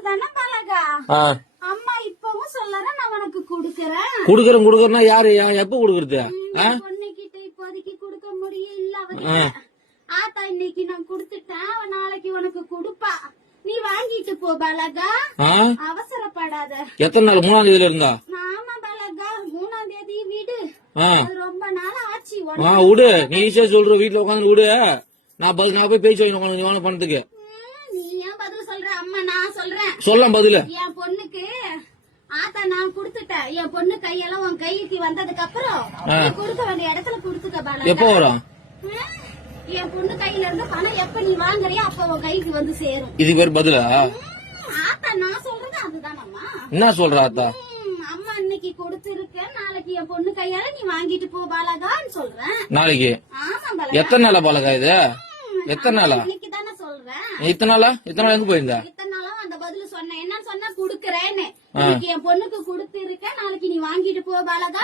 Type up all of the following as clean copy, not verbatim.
அதுதானே பழகா. அம்மா இப்பவும் சொல்லறேன், நான் உனக்கு குடுக்கறேன்னா யாரு எப்ப குடுக்கறது? பொண்ணுகிட்ட இப்போதைக்கு குடுக்க முடியல. ஆத்தா இன்னைக்கு நான் குடுத்துட்டேன், அவன் நாளைக்கு உனக்கு குடுப்பா. நீ வாங்கிட்டு போ பலகா, அவசரப்படாத. எத்தனை நாள்? 3ஆம் தேதியில இருந்தா? ஆமா பலகா, 3ஆம் தேதி வீடு. ரொம்ப நாள் ஆச்சு. விடு, நீ ஈஸியா சொல்ற. வீட்டுல உட்காந்து விடு, நான் போய் பேச்சு வாங்கி பணத்துக்கு. நீ ஏன் பதில் சொல்ற? அம்மா நான் சொல்றேன். சொல்லலாம் பதில. என் பொண்ணுக்கு ஆத்தா நான் குடுத்துட்டேன். என் பொண்ணு கையெல்லாம் உன் கைக்கு வந்ததுக்கு அப்புறம் கொடுக்க வேண்டிய இடத்துல குடுத்துக்க பலகா. எப்போ வரும்? என் பொண்ணு கையில இருந்து பணம் எப்ப நீ வாங்குறியா அப்ப உன் கைக்கு வந்து சேரும். இது பேர் பதிலா? ஆத்தா நான் சொல்றது அதுதானம்மா. என்ன சொல்ற ஆத்தா? அம்மா இன்னைக்கு கொடுத்திருக்கேன், நாளைக்கு என் பொண்ணு கையால நீ வாங்கிட்டு போ பாலகான்னு சொல்றேன். நாளைக்கு? ஆமா பாலகா. எத்தனை நாளா பாலகா இது? எத்தனை நாளா? இன்னைக்கு தானே சொல்றேன். இத்தனை நாளா எங்க போயிருந்த? இத்தனை நாளா அந்த பதில் சொன்னேன். என்ன சொன்னா குடுக்கறேன்னு. இன்னைக்கு என் பொண்ணுக்கு கொடுத்திருக்கேன், நாளைக்கு நீ வாங்கிட்டு போ பாலகா.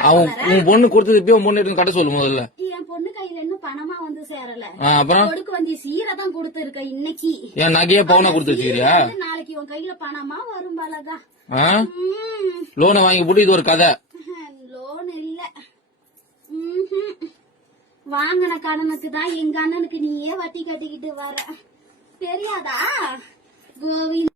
உன் பொண்ணு கொடுத்தது இப்ப உன் பொண்ணு எடுத்து கட்ட சொல்லு முதல்ல. என் பொண்ணு கையில இன்னும் பணமா வந்து சேரல. அப்புறம் கொடுக்க வேண்டிய சீரை தான் கொடுத்திருக்க இன்னைக்கு. என் நகைய பவுனா கொடுத்து வச்சுக்கிறியா? நாளைக்கு உன் கையில பணமா வரும் பாலகா. லோனை வாங்கி போட்டு இது ஒரு கதை. லோன் இல்ல, வாங்கின கடனுக்கு தான் எங்க அண்ணனுக்கு நீயே வட்டி கட்டிக்கிட்டு வர. தெரியாதா கோவிந்த்?